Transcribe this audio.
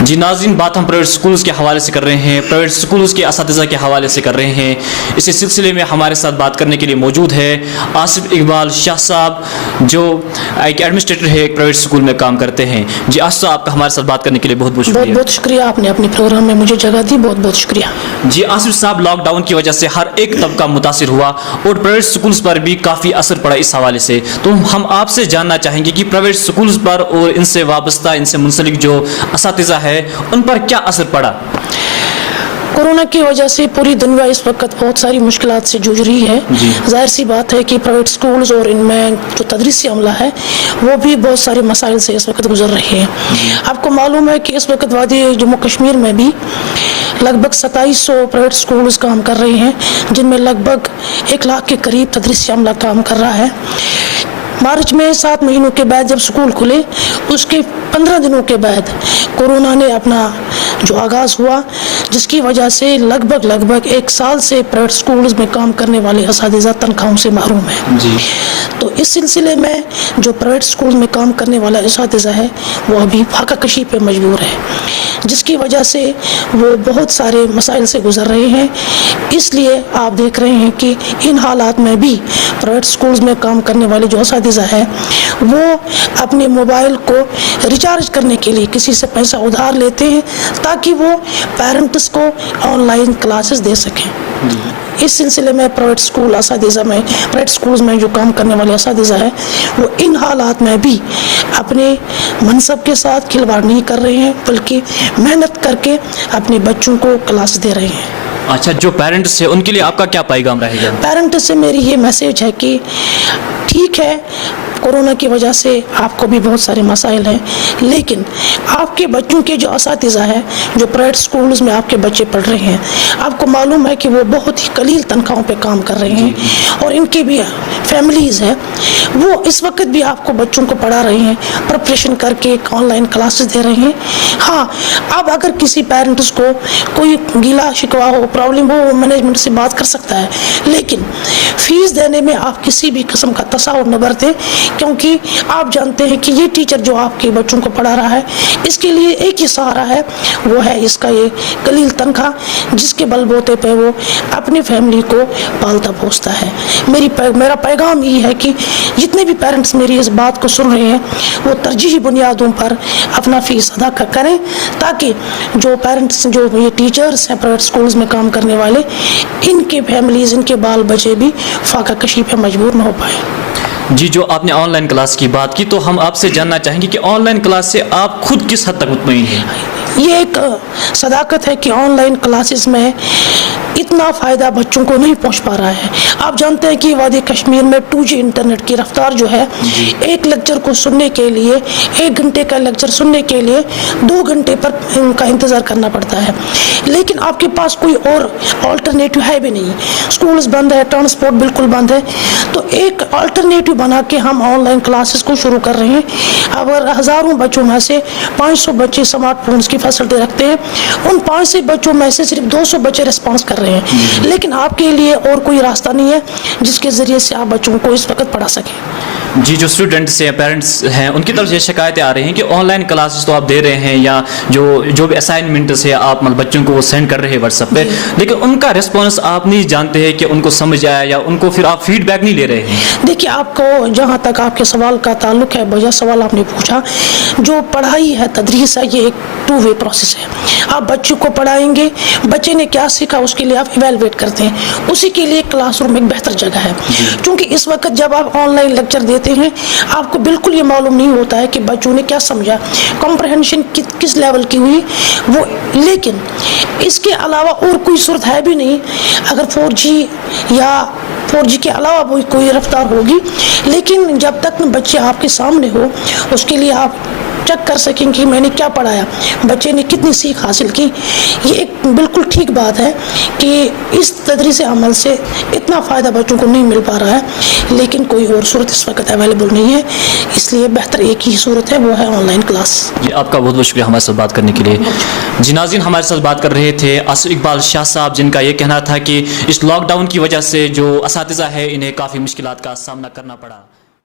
جی ناظرین، بات ہم پرائیویٹ اسکولز کے حوالے سے کر رہے ہیں، پرائیویٹ اسکولز کے اساتذہ کے حوالے سے کر رہے ہیں۔ اسی سلسلے میں ہمارے ساتھ بات کرنے کے لیے موجود ہے آصف اقبال شاہ صاحب، جو ایک ایڈمنسٹریٹر ہے، ایک پرائیویٹ اسکول میں کام کرتے ہیں۔ جی آصف صاحب، آپ کا ہمارے ساتھ بات کرنے کے لیے بہت بہت شکریہ۔ بہت بہت شکریہ، آپ نے اپنے پروگرام میں مجھے جگہ دی، بہت بہت شکریہ۔ جی آصف صاحب، لاک ڈاؤن کی وجہ سے ہر ایک طبقہ متاثر ہوا اور پرائیویٹ اسکولز پر بھی کافی اثر پڑا اس حوالے سے، تو ہم آپ سے جاننا چاہیں گے کہ پرائیویٹ اسکولز پر اور ان سے وابستہ، ان سے منسلک جو اساتذہ ہے، ان پر کیا اثر پڑا؟ کورونا کی وجہ سے پوری دنیا اس وقت بہت ساری مشکلات سے جوجھ رہی ہے۔ ظاہر سی بات ہے کہ پرائیویٹ سکولز اور ان میں جو تدریسی عملہ ہے وہ بھی بہت سارے مسائل سے اس وقت گزر رہے ہیں۔ آپ کو معلوم ہے کہ اس وقت وادی جموں کشمیر میں بھی لگ بھگ 2700 پرائیویٹ سکولز کام کر رہے ہیں، جن میں لگ بھگ 1 لاکھ کے قریب تدریسی عملہ کام کر رہا ہے۔ مارچ میں 7 مہینوں کے بعد جب سکول کھلے، اس کے 15 دنوں کے بعد کورونا نے اپنا جو آغاز ہوا، جس کی وجہ سے لگ بھگ 1 سال سے پرائیویٹ سکولز میں کام کرنے والے اساتذہ تنخواہوں سے محروم ہیں۔ تو اس سلسلے میں جو پرائیویٹ سکول میں کام کرنے والا اساتذہ ہے وہ ابھی فاقہ کشی پہ مجبور ہے، جس کی وجہ سے وہ بہت سارے مسائل سے گزر رہے ہیں۔ اس لیے آپ دیکھ رہے ہیں کہ ان حالات میں بھی پرائیویٹ سکولز میں کام کرنے والے جو اساتذہ ہے وہ اپنے موبائل کو ریچارج کرنے کے لیے کسی سے پیسہ ادھار لیتے ہیں تاکہ وہ پیرنٹس کو آن لائن کلاسز دے سکیں۔ اس سلسلے میں پرائیویٹ سکولز میں جو کام کرنے والے اساتذہ ہیں وہ ان حالات میں بھی اپنے منصب کے ساتھ کھلواڑ نہیں کر رہے ہیں، بلکہ محنت کر کے اپنے بچوں کو کلاس دے رہے ہیں۔ اچھا، جو پیرنٹس ہیں ان کے لیے آپ کا کیا پیغام رہے گا؟ پیرنٹس سے میری یہ میسیج ہے کہ ٹھیک ہے، کورونا کی وجہ سے آپ کو بھی بہت سارے مسائل ہیں، لیکن آپ کے بچوں کے جو اساتذہ ہیں جو پرائیویٹ سکولز میں آپ کے بچے پڑھ رہے ہیں، آپ کو معلوم ہے کہ وہ بہت ہی قلیل تنخواہوں پہ کام کر رہے ہیں، اور ان کی بھی فیملیز ہیں، وہ اس وقت بھی آپ کو بچوں کو پڑھا رہے ہیں، پریپریشن کر کے آن لائن کلاسز دے رہے ہیں۔ ہاں، اب اگر کسی پیرنٹس کو کوئی گیلا شکوا ہو، پرابلم ہو، وہ مینجمنٹ سے بات کر سکتا ہے، لیکن فیس دینے میں آپ کسی بھی قسم کا تصاہر نہ برتیں، کیونکہ آپ جانتے ہیں کہ یہ ٹیچر جو آپ کے بچوں کو پڑھا رہا ہے، اس کے لیے ایک ہی سہارا ہے، وہ ہے اس کا یہ قلیل تنخواہ، جس کے بل بوتے پہ وہ اپنی فیملی کو پالتا پوستا ہے۔ میرا پیغام یہ ہے کہ جتنے بھی پیرنٹس میری اس بات کو سن رہے ہیں وہ ترجیحی بنیادوں پر اپنا فیس ادا کریں، تاکہ جو پیرنٹس، جو یہ ٹیچرز ہیں پرائیویٹ سکولز میں کام کرنے والے، ان کے فیملیز، ان کے بال بچے بھی فاقہ کشی پہ مجبور نہ ہو پائیں۔ جی، جو آپ نے آن لائن کلاس کی بات کی، تو ہم آپ سے جاننا چاہیں گے کہ آن لائن کلاس سے آپ خود کس حد تک مطمئن ہیں؟ یہ ایک صداقت ہے کہ آن لائن کلاسز میں اتنا فائدہ بچوں کو نہیں پہنچ پا رہا ہے۔ آپ جانتے ہیں کہ وادی کشمیر میں 2G انٹرنیٹ کی رفتار جو ہے، ایک لیکچر کو سننے کے لیے، 1 گھنٹے کا لیکچر سننے کے لیے 2 گھنٹے پر ان کا انتظار کرنا پڑتا ہے، لیکن آپ کے پاس کوئی اور آلٹرنیٹو ہے بھی نہیں۔ سکولز بند ہے، ٹرانسپورٹ بالکل بند ہے، تو ایک آلٹرنیٹو بنا کے ہم آن لائن کلاسز کو شروع کر رہے ہیں۔ اگر ہزاروں بچوں میں سے 500 بچے سمارٹ فونز کی فیسلٹی رکھتے ہیں، ان 500 بچوں میں سے صرف 200 بچے ریسپانس کر رہے ہیں، لیکن آپ کے لیے اور کوئی راستہ نہیں ہے جس کے ذریعے سے آپ بچوں کو اس وقت پڑھا سکیں۔ جی، جو اسٹوڈنٹس یا پیرنٹس ہیں ان کی طرف سے شکایتیں آ رہی ہیں کہ آن لائن کلاسز تو آپ دے رہے ہیں، یا جو بھی اسائنمنٹس ہے آپ بچوں کو وہ سینڈ کر رہے ہیں واٹس ایپ پہ، لیکن ان کا رسپانس آپ نہیں جانتے ہیں کہ ان کو سمجھ آیا، یا ان کو پھر آپ فیڈ بیک نہیں لے رہے ہیں۔ دیکھیے، آپ کو جہاں تک آپ کے سوال کا تعلق ہے، بجا سوال آپ نے پوچھا، جو پڑھائی ہے، تدریس ہے، یہ ایک 2 وے پروسیس ہے۔ آپ بچوں کو پڑھائیں گے، بچے نے کیا سیکھا اس کے لیے آپ ایویلویٹ کرتے ہیں، اسی کے لیے کلاس روم ایک بہتر جگہ ہے، کیونکہ اس وقت جب آپ آن لائن لیکچر دیتے ہیں آپ کو بالکل یہ معلوم نہیں ہوتا ہے کہ بچوں نے کیا سمجھا، کمپریہنشن کس لیول کی ہوئی وہ، لیکن اس کے علاوہ اور کوئی صورت ہے بھی نہیں۔ اگر 4G یا 4G کے علاوہ کوئی رفتار ہوگی، لیکن جب تک بچے آپ کے سامنے ہو، اس کے لیے آپ چیک کر سکیں کہ میں نے کیا پڑھایا، بچے نے کتنی سیکھ حاصل کی۔ یہ ایک بالکل ٹھیک بات ہے کہ اس تدریس عمل سے اتنا فائدہ بچوں کو نہیں مل پا رہا ہے، لیکن کوئی اور صورت اس وقت اویلیبل نہیں ہے، اس لیے بہتر ایک ہی صورت ہے، وہ ہے آن لائن کلاس۔ جی، آپ کا بہت بہت شکریہ ہمارے ساتھ بات کرنے کے لیے۔ جی ناظرین، ہمارے ساتھ بات کر رہے تھے آصف اقبال شاہ صاحب، جن کا یہ کہنا تھا کہ اس لاک ڈاؤن کی وجہ سے جو اساتذہ ہے انہیں کافی مشکلات کا سامنا کرنا پڑا۔